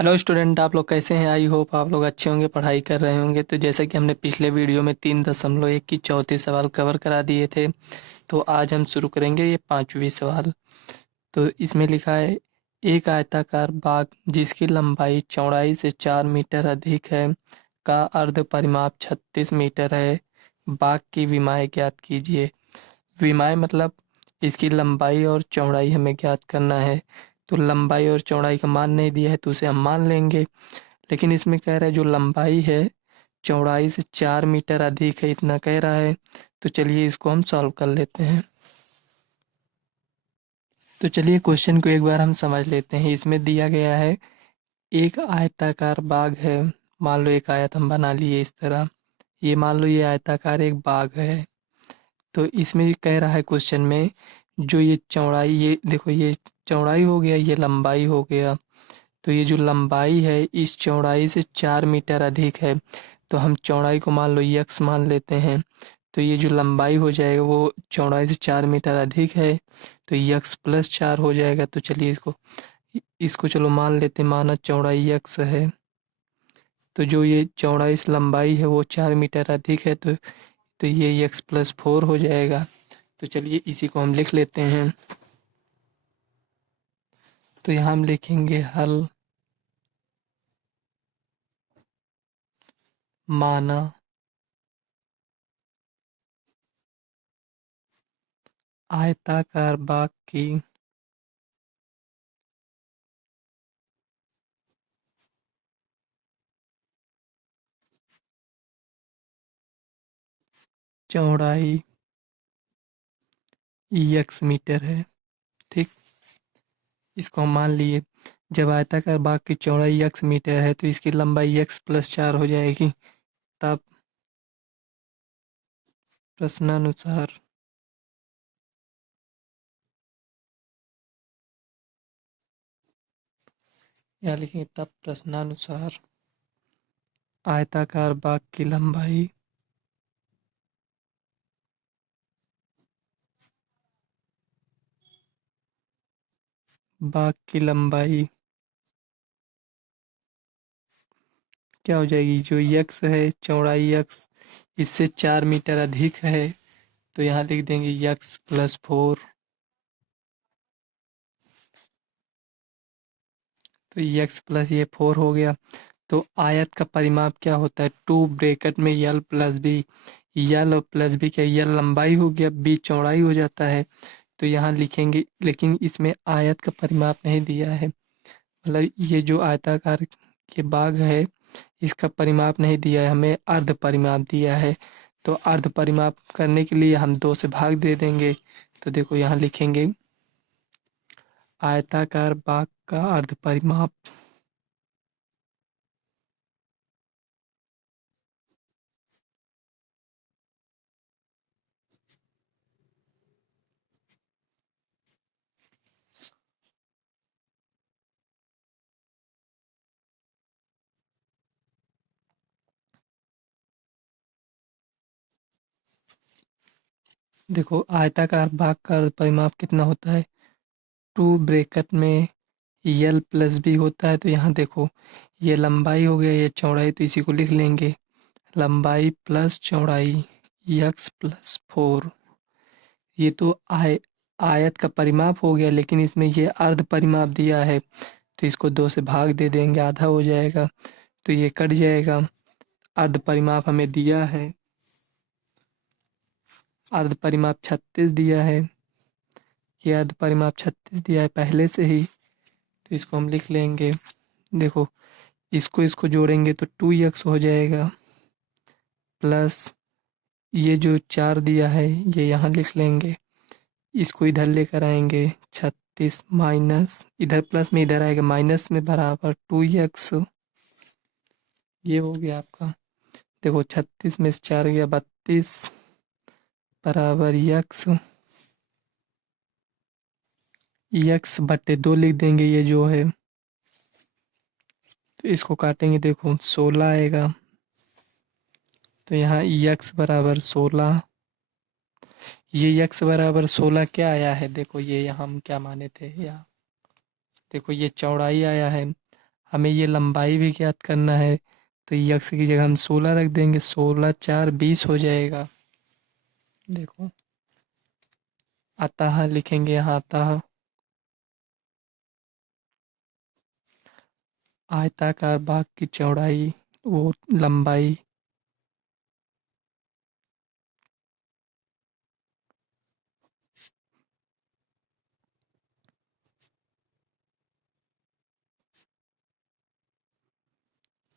Hello student, आप लोग कैसे हैं? आई होप आप लोग अच्छे होंगे, पढ़ाई कर रहे होंगे। तो जैसा कि हमने पिछले वीडियो में 3.1 की चौथी सवाल कवर करा दिए थे, तो आज हम शुरू करेंगे ये पांचवी सवाल। तो इसमें लिखा है, एक आयताकार बाग जिसकी लंबाई चौड़ाई से 4 मीटर अधिक है का अर्ध परिमाप 36 मीटर है। बाग की विमाएँ ज्ञात कीजिए। विमाएँ मतलब इसकी लंबाई और चौड़ाई हमें ज्ञात करना है। तो लंबाई और चौड़ाई का मान नहीं दिया है तो उसे हम मान लेंगे। लेकिन इसमें कह रहा है जो लंबाई है चौड़ाई से 4 मीटर अधिक है, इतना कह रहा है। तो चलिए इसको हम सॉल्व कर लेते हैं। तो चलिए क्वेश्चन को एक बार हम समझ लेते हैं। इसमें दिया गया है, एक आयताकार बाग है। मान लो एक आयत हम बना लिए इस तरह। ये मान लो ये आयताकार एक बाग है। तो इसमें ये कह रहा है क्वेश्चन में, जो ये चौड़ाई, ये देखो ये चौड़ाई हो गया, ये लंबाई हो गया। तो ये जो लंबाई है इस चौड़ाई से 4 मीटर अधिक है। तो हम चौड़ाई को मान लो यक्स मान लेते हैं। तो ये जो लंबाई हो जाएगा वो चौड़ाई से 4 मीटर अधिक है, तो यक्स प्लस 4 हो जाएगा। तो चलिए इसको इसको चलो मान लेते हैं, माना चौड़ाई यक्स है। तो जो ये चौड़ाई से लंबाई है वो 4 मीटर अधिक है, तो ये यक्स प्लस 4 हो जाएगा। तो चलिए इसी को हम लिख लेते हैं। तो यहाँ हम लिखेंगे हल, माना आयताकार बाग की चौड़ाई यक्स मीटर है। ठीक, इसको हम मान लिए। जब आयताकार बाग की चौड़ाई यक्स मीटर है तो इसकी लंबाई यक्स प्लस 4 हो जाएगी। तब प्रश्नानुसार या लिखेंगे, तब प्रश्नानुसार आयताकार बाग की लंबाई बाग की लंबाई क्या हो जाएगी? जो यक्स है, चौड़ाई यक्स इससे 4 मीटर अधिक है, तो यहाँ लिख देंगे यक्स प्लस 4। तो यक्स प्लस ये 4 हो गया। तो आयत का परिमाप क्या होता है? 2 ब्रैकेट में यल प्लस बी। यल और प्लस बी क्या, यल लंबाई हो गया, बी चौड़ाई हो जाता है। तो यहाँ लिखेंगे, लेकिन इसमें आयत का परिमाप नहीं दिया है। मतलब ये जो आयताकार के बाग है इसका परिमाप नहीं दिया है, हमें अर्ध परिमाप दिया है। तो अर्ध परिमाप करने के लिए हम 2 से भाग दे देंगे। तो देखो यहाँ लिखेंगे, आयताकार बाग का अर्ध परिमाप देखो आयताकार भाग का परिमाप कितना होता है? 2 ब्रैकेट में यल प्लस बी होता है। तो यहाँ देखो ये लंबाई हो गया, ये चौड़ाई, तो इसी को लिख लेंगे, लंबाई प्लस चौड़ाई यक्स प्लस 4। ये तो आयत का परिमाप हो गया, लेकिन इसमें ये अर्ध परिमाप दिया है, तो इसको 2 से भाग दे देंगे, आधा हो जाएगा। तो ये कट जाएगा। अर्ध परिमाप हमें दिया है, अर्ध परिमाप 36 दिया है। ये अर्ध परिमाप 36 दिया है पहले से ही, तो इसको हम लिख लेंगे। देखो इसको इसको जोड़ेंगे तो 2x हो जाएगा, प्लस ये जो 4 दिया है ये यहाँ लिख लेंगे। इसको इधर लेकर आएंगे, 36 माइनस इधर प्लस में इधर आएगा माइनस में, बराबर 2x। ये हो गया आपका। देखो 36 में से 4 गया 32, बराबर यक्स बटे 2 लिख देंगे ये जो है। तो इसको काटेंगे, देखो 16 आएगा। तो यहाँ यक्स बराबर 16। ये यक्स बराबर 16 क्या आया है? देखो ये यहाँ हम क्या माने थे, यहाँ देखो ये चौड़ाई आया है। हमें ये लंबाई भी ज्ञात करना है, तो यक्स की जगह हम 16 रख देंगे, 16 4 20 हो जाएगा। देखो अतः लिखेंगे यहाँ, अतः आयताकार भाग की चौड़ाई वो लंबाई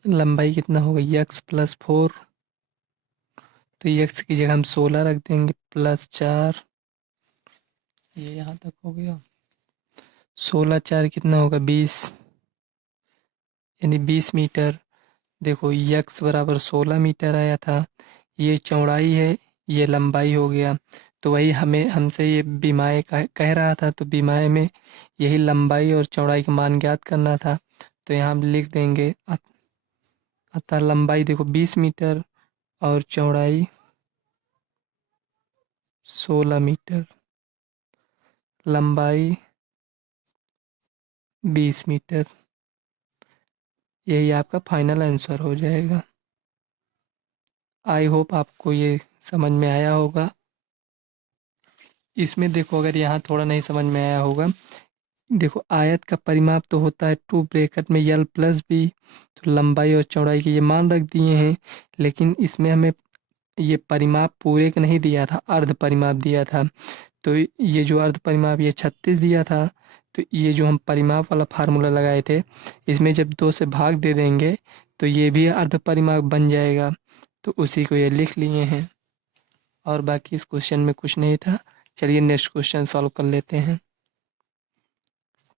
लंबाई कितना होगा, यक्स प्लस 4, तो यक्स की जगह हम 16 रख देंगे, प्लस 4, ये यहाँ तक हो गया। 16 4 कितना होगा, 20, यानी 20 मीटर। देखो यक्स बराबर 16 मीटर आया था, ये चौड़ाई है, ये लंबाई हो गया। तो वही हमें हमसे ये विमाएँ कह रहा था, तो विमाएँ में यही लंबाई और चौड़ाई का मान ज्ञात करना था। तो यहाँ हम लिख देंगे अतः लंबाई देखो 20 मीटर और चौड़ाई 16 मीटर, लंबाई 20 मीटर। यही आपका फाइनल आंसर हो जाएगा। आई होप आपको ये समझ में आया होगा। इसमें देखो अगर यहाँ थोड़ा नहीं समझ में आया होगा, देखो आयत का परिमाप तो होता है 2 ब्रैकेट में यल प्लस बी, तो लंबाई और चौड़ाई के ये मान रख दिए हैं, लेकिन इसमें हमें ये परिमाप पूरे का नहीं दिया था, अर्ध परिमाप दिया था। तो ये जो अर्ध परिमाप ये 36 दिया था, तो ये जो हम परिमाप वाला फार्मूला लगाए थे, इसमें जब 2 से भाग दे देंगे तो ये भी अर्ध परिमाप बन जाएगा। तो उसी को ये लिख लिए हैं, और बाकी इस क्वेश्चन में कुछ नहीं था। चलिए नेक्स्ट क्वेश्चन सॉल्व कर लेते हैं।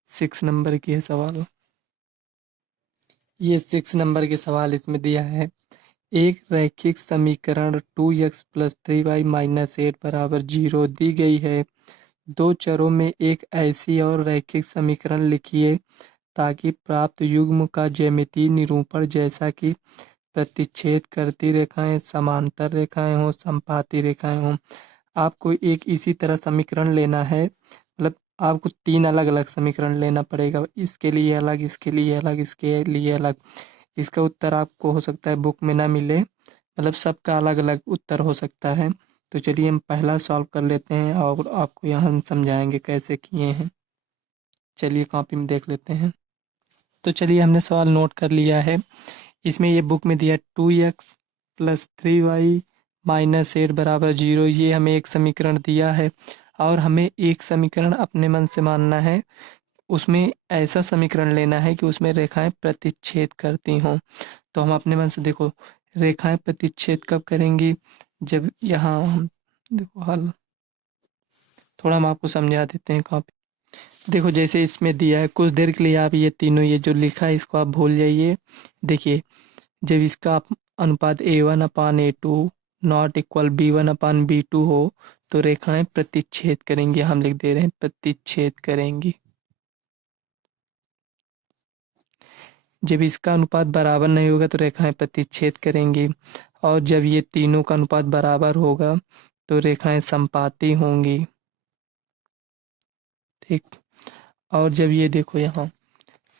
6 नंबर की है सवाल। ये 6 नंबर के सवाल इसमें दिया है, एक रैखिक समीकरण 2x प्लस 3y माइनस 8 बराबर 0 दी गई है। दो चरों में एक ऐसी और रैखिक समीकरण लिखिए ताकि प्राप्त युग्म का ज्यामितीय निरूपण जैसा कि प्रतिच्छेद करती रेखाएं, समांतर रेखाएं हों, संपाती रेखाएं हों। आपको एक इसी तरह समीकरण लेना है, मतलब आपको 3 अलग-अलग समीकरण लेना पड़ेगा। इसके लिए अलग, इसके लिए अलग, इसके लिए अलग। इसका उत्तर आपको हो सकता है बुक में ना मिले, मतलब सबका अलग-अलग उत्तर हो सकता है। तो चलिए हम पहला सॉल्व कर लेते हैं और आपको यहाँ हम समझाएंगे कैसे किए हैं। चलिए कॉपी में देख लेते हैं। तो चलिए हमने सवाल नोट कर लिया है। इसमें ये बुक में दिया 2x प्लस 3y माइनस 8 बराबर 0, ये हमें एक समीकरण दिया है और हमें एक समीकरण अपने मन से मानना है। उसमें ऐसा समीकरण लेना है कि उसमें रेखाएं प्रतिच्छेद करती हों। तो हम अपने मन से देखो रेखाएं प्रतिच्छेद कब करेंगी, जब यहाँ हम देखो हल थोड़ा हम आपको समझा देते हैं कॉपी। देखो जैसे इसमें दिया है, कुछ देर के लिए आप ये तीनों ये जो लिखा है इसको आप भूल जाइए। देखिए जब इसका अनुपात A1/A2 नॉट इक्वल B1/B2 हो तो रेखाएं प्रतिच्छेद करेंगी। हम लिख दे रहे हैं प्रतिच्छेद करेंगी। जब इसका अनुपात बराबर नहीं होगा तो रेखाएं प्रतिच्छेद करेंगी, और जब ये तीनों का अनुपात बराबर होगा तो रेखाएं संपाती होंगी। ठीक, और जब ये देखो यहाँ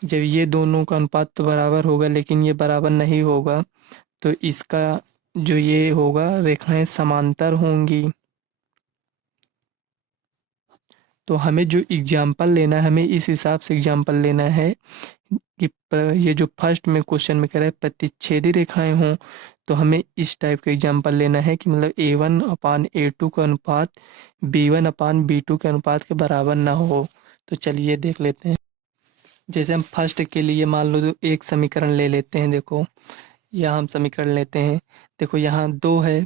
जब ये दोनों का अनुपात तो बराबर होगा लेकिन ये बराबर नहीं होगा तो इसका जो ये होगा रेखाएं समांतर होंगी। तो हमें जो एग्जाम्पल लेना है, हमें इस हिसाब से एग्जाम्पल लेना है कि ये जो फर्स्ट में क्वेश्चन में कह रहा है प्रतिच्छेदी रेखाएं हों, तो हमें इस टाइप का एग्जाम्पल लेना है कि मतलब A1/A2 का अनुपात B1/B2 के अनुपात के बराबर ना हो। तो चलिए देख लेते हैं। जैसे हम फर्स्ट के लिए मान लो तो एक समीकरण ले लेते हैं। देखो यहाँ हम समीकरण लेते हैं, देखो यहाँ 2 है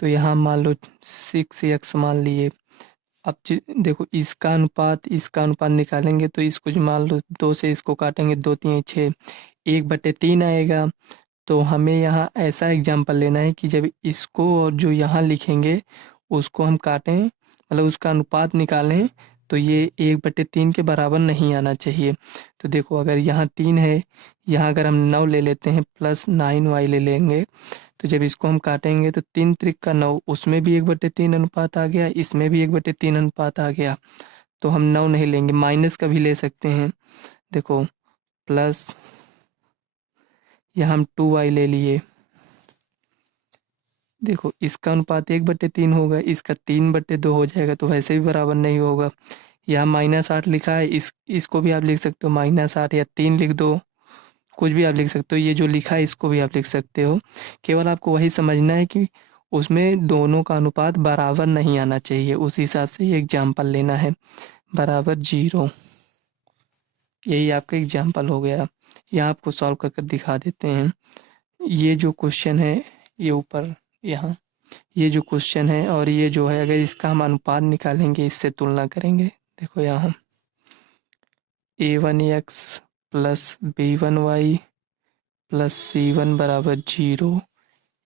तो यहाँ मान लो 6x मान लिए। अब देखो इसका अनुपात निकालेंगे तो इसको जो मान लो 2 से इसको काटेंगे, 2 3 6, 1/3 आएगा। तो हमें यहाँ ऐसा एग्जाम्पल लेना है कि जब इसको और जो यहाँ लिखेंगे उसको हम काटें, मतलब उसका अनुपात निकालें, तो ये 1/3 के बराबर नहीं आना चाहिए। तो देखो अगर यहाँ 3 है, यहाँ अगर हम 9 ले लेते हैं प्लस 9y ले लेंगे, तो जब इसको हम काटेंगे तो 3 त्रिक का 9, उसमें भी 1/3 अनुपात आ गया, इसमें भी 1/3 अनुपात आ गया। तो हम 9 नहीं लेंगे, माइनस का भी ले सकते हैं। देखो प्लस यहाँ हम 2y ले लिए। देखो इसका अनुपात 1/3 होगा, इसका 3/2 हो जाएगा, तो वैसे भी बराबर नहीं होगा। यहाँ -8 लिखा है, इसको भी आप लिख सकते हो -8 या 3 लिख दो, कुछ भी आप लिख सकते हो। ये जो लिखा है इसको भी आप लिख सकते हो। केवल आपको वही समझना है कि उसमें दोनों का अनुपात बराबर नहीं आना चाहिए, उस हिसाब से ये एग्जाम्पल लेना है। बराबर 0, यही आपका एग्जाम्पल हो गया। यहाँ आपको सॉल्व कर कर दिखा देते हैं। ये जो क्वेश्चन है, ये ऊपर यहाँ ये जो क्वेश्चन है, और ये जो है अगर इसका हम अनुपात निकालेंगे, इससे तुलना करेंगे। देखो यहाँ a1x plus b1y plus c1 बराबर 0,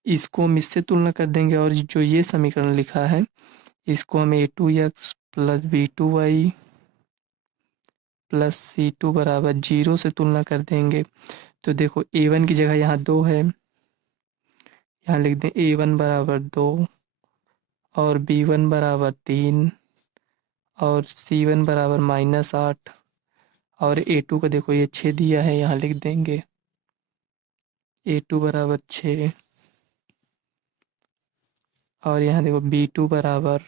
इसको हम इससे तुलना कर देंगे, और जो ये समीकरण लिखा है इसको हम a2x plus b2y plus c2 बराबर 0 से तुलना कर देंगे। तो देखो a1 की जगह यहाँ 2 है, यहाँ लिख दें a1 बराबर 2 और b1 बराबर 3 और c1 बराबर -8 और a2 का देखो ये 6 दिया है, यहाँ लिख देंगे a2 बराबर 6 और यहाँ देखो b2 बराबर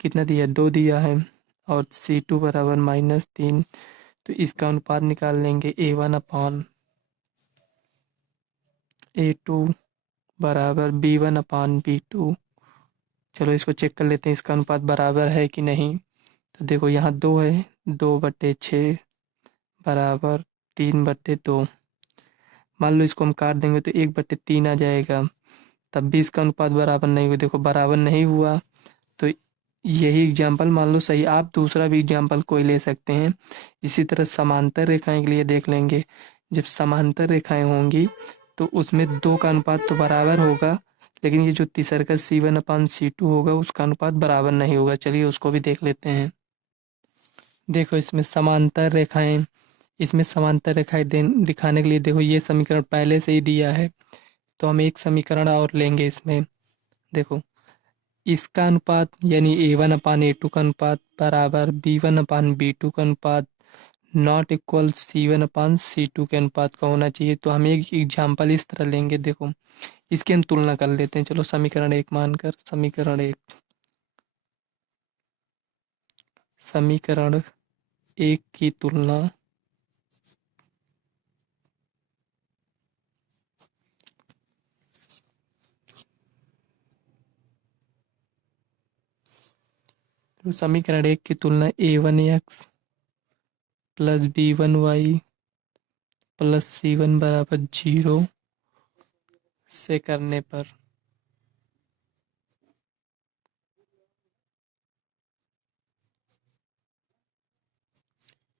कितना दिया, 2 दिया है, और c2 बराबर -3। तो इसका अनुपात निकाल लेंगे a1/a2 बराबर b1/b2। चलो इसको चेक कर लेते हैं इसका अनुपात बराबर है कि नहीं। तो देखो यहाँ 2 है, 2/6 बराबर 3/2। मान लो इसको हम काट देंगे तो 1/3 आ जाएगा, तब भी इसका अनुपात बराबर नहीं हुआ। देखो बराबर नहीं हुआ, तो यही एग्जाम्पल मान लो सही। आप दूसरा भी एग्जाम्पल कोई ले सकते हैं। इसी तरह समांतर रेखाएं के लिए देख लेंगे। जब समांतर रेखाएं होंगी तो उसमें दो का अनुपात तो बराबर होगा, लेकिन ये जो तीसरा C1/C2 होगा उसका अनुपात बराबर नहीं होगा। चलिए उसको भी देख लेते हैं। देखो इसमें समांतर रेखाएं दिखाने के लिए देखो ये समीकरण पहले से ही दिया है, तो हम एक समीकरण और लेंगे इसमें। देखो इसका अनुपात यानी a1/a2 का अनुपात बराबर b1/b2 का अनुपात नॉट इक्वल c1/c2 के अनुपात का होना चाहिए। तो हम एक एग्जाम्पल इस तरह लेंगे। देखो इसकी हम तुलना कर लेते हैं। चलो समीकरण 1 मानकर समीकरण 1 की तुलना समीकरण 1 की तुलना a1x plus b1y plus c1 बराबर 0 से करने पर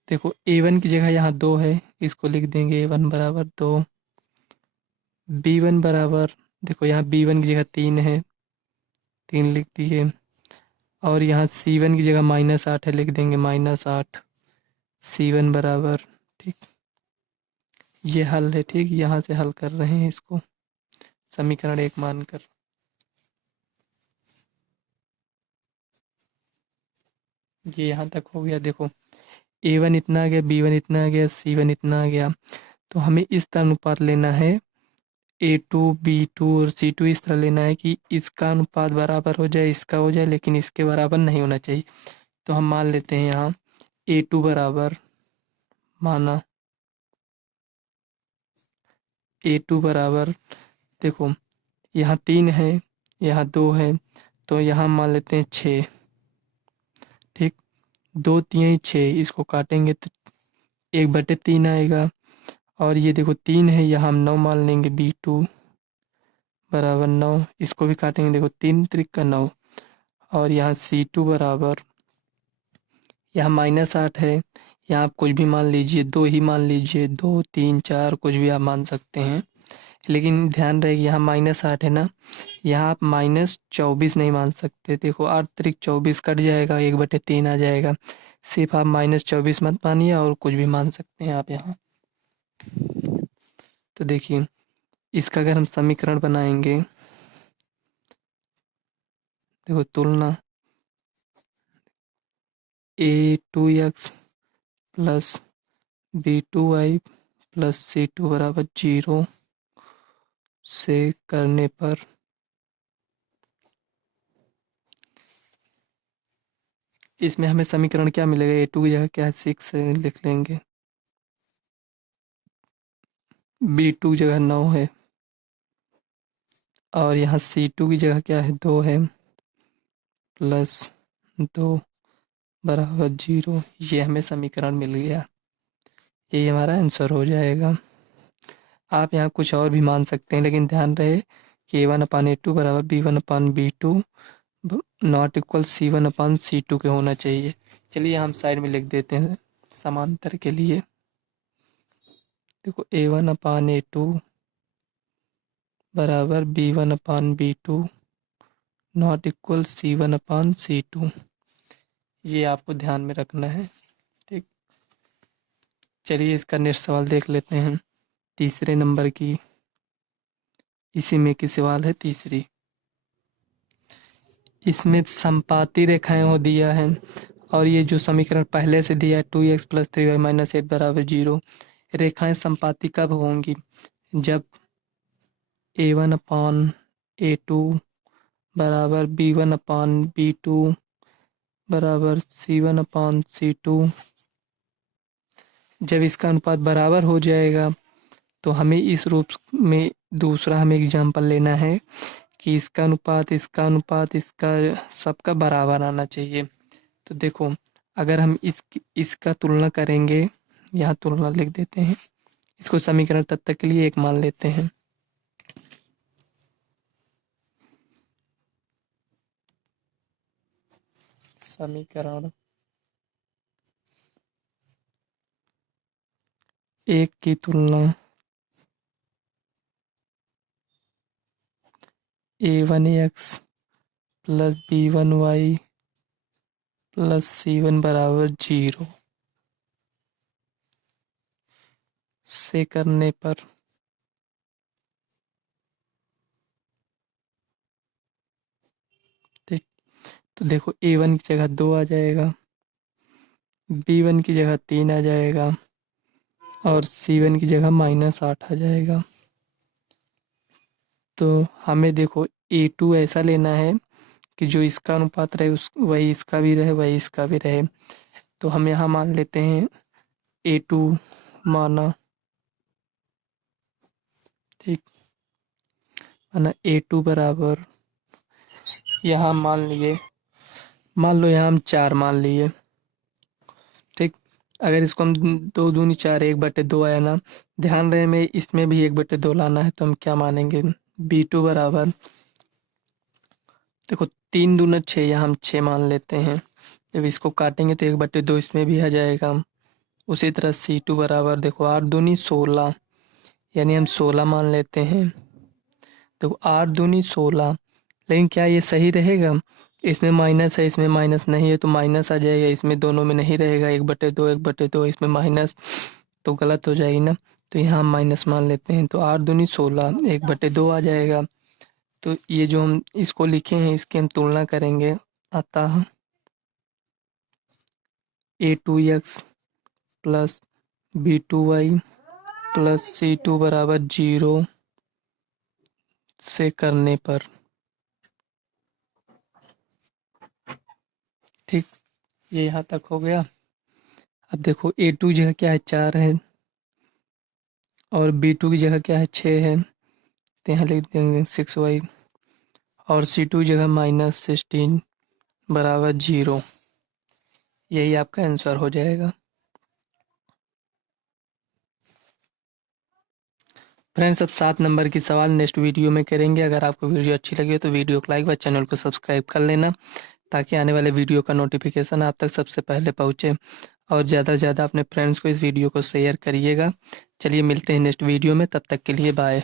देखो a1 की जगह यहाँ 2 है, इसको लिख देंगे a1 बराबर 2। b1 बराबर देखो यहाँ b1 की जगह 3 है, 3 लिख दिए, और यहाँ c1 की जगह -8 है, लिख देंगे -8। c1 बराबर ठीक, ये हल है। ठीक, यहाँ से हल कर रहे हैं इसको समीकरण 1 मानकर। ये यहाँ तक हो गया। देखो a1 इतना आ गया, b1 इतना आ गया, c1 इतना आ गया। तो हमें इस तरह अनुपात लेना है, a2 b2 और c2 इस तरह लेना है कि इसका अनुपात बराबर हो जाए, इसका हो जाए, लेकिन इसके बराबर नहीं होना चाहिए। तो हम मान लेते हैं यहाँ a2 बराबर, माना a2 बराबर, देखो यहाँ 3 है, यहाँ 2 है, तो यहाँ मान लेते हैं 6। ठीक, 2 3 6, इसको काटेंगे तो 1/3 आएगा। और ये देखो 3 है, यहाँ हम 9 मान लेंगे, b2 बराबर 9, इसको भी काटेंगे। देखो 3 त्रिक 9, और यहाँ c2 बराबर, यहाँ -8 है, यहाँ आप कुछ भी मान लीजिए, 2 ही मान लीजिए, 2 3 4 कुछ भी आप मान सकते हैं। लेकिन ध्यान रहे कि यहाँ -8 है ना, यहाँ आप -24 नहीं मान सकते। देखो 8 त्रिक 24 कट जाएगा, 1/3 आ जाएगा। सिर्फ आप -24 मत मानिए, और कुछ भी मान सकते हैं आप यहाँ। तो देखिए इसका अगर हम समीकरण बनाएंगे, देखो तुलना a2x plus b2y plus C2 बराबर 0 से करने पर इसमें हमें समीकरण क्या मिलेगा? A2 की जगह क्या है 6 लिख लेंगे, B2 की जगह 9 है और यहाँ C2 की जगह क्या है 2 है प्लस 2 बराबर 0। ये हमें समीकरण मिल गया, यही हमारा आंसर हो जाएगा। आप यहाँ कुछ और भी मान सकते हैं लेकिन ध्यान रहे कि A1/A2 बराबर B1/B2 नॉट इक्वल C1/C2 के होना चाहिए। चलिए हम साइड में लिख देते हैं समांतर के लिए। देखो A1/A2 बराबर B1/B2 नॉट इक्वल C1/C2, ये आपको ध्यान में रखना है। ठीक, चलिए इसका नेक्स्ट सवाल देख लेते हैं, तीसरे नंबर की, इसी में की सवाल है तीसरी। इसमें संपाती रेखाएं हो दिया है और ये जो समीकरण पहले से दिया है 2x + 3y - 8 बराबर 0, रेखाएं संपाती कब होंगी? जब A1/A2 बराबर B1/B2 बराबर C1/C2, जब इसका अनुपात बराबर हो जाएगा तो हमें इस रूप में दूसरा हमें एग्जाम्पल लेना है कि इसका सबका बराबर आना चाहिए। तो देखो अगर हम इसका तुलना करेंगे, यहाँ तुलना लिख देते हैं, इसको समीकरण तब तक के लिए 1 मान लेते हैं। समीकरण 1 की तुलना A1x + B1y + C1 बराबर 0 से करने पर ठीक, तो देखो A1 की जगह 2 आ जाएगा, B1 की जगह 3 आ जाएगा और C1 की जगह -8 आ जाएगा। तो हमें देखो A2 ऐसा लेना है कि जो इसका अनुपात रहे उस वही इसका भी रहे, वही इसका भी रहे। तो हम यहाँ मान लेते हैं A2 माना, ठीक, माना A2 बराबर, यहाँ मान लो यहाँ हम 4 मान लिए। ठीक, अगर इसको हम 2 दूनी 4, 1/2 आया ना, ध्यान रहे हमें इसमें भी 1/2 लाना है, तो हम क्या मानेंगे? B2 बराबर, देखो 3 दूना 6, यहाँ हम 6 मान लेते हैं। जब इसको काटेंगे तो 1/2 इसमें भी आ जाएगा। उसी तरह C2 बराबर, देखो 8 दूनी 16, यानी हम 16 मान लेते हैं। देखो 8 दूनी 16, लेकिन क्या ये सही रहेगा? इसमें माइनस है, इसमें माइनस नहीं है, तो माइनस आ जाएगा, इसमें दोनों में नहीं रहेगा 1/2 1/2, इसमें माइनस तो गलत हो जाएगी ना, तो यहाँ हम माइनस मान लेते हैं। तो 8 दूनी 16, 1/2 आ जाएगा। तो ये जो हम इसको लिखे हैं इसकी हम तुलना करेंगे, अतः A2x + B2y + C2 बराबर 0 से करने पर, ठीक, ये यहाँ तक हो गया। अब देखो A2 की जगह क्या है 4 है और B2 की जगह क्या है 6 है, तो यहाँ लिख देंगे 6y और C2 की जगह -16 बराबर 0, यही आपका आंसर हो जाएगा। फ्रेंड्स अब 7 नंबर की सवाल नेक्स्ट वीडियो में करेंगे। अगर आपको वीडियो अच्छी लगी हो तो वीडियो को लाइक व चैनल को सब्सक्राइब कर लेना, ताकि आने वाले वीडियो का नोटिफिकेशन आप तक सबसे पहले पहुँचे, और ज़्यादा से ज़्यादा अपने फ्रेंड्स को इस वीडियो को शेयर करिएगा। चलिए मिलते हैं नेक्स्ट वीडियो में, तब तक के लिए बाय।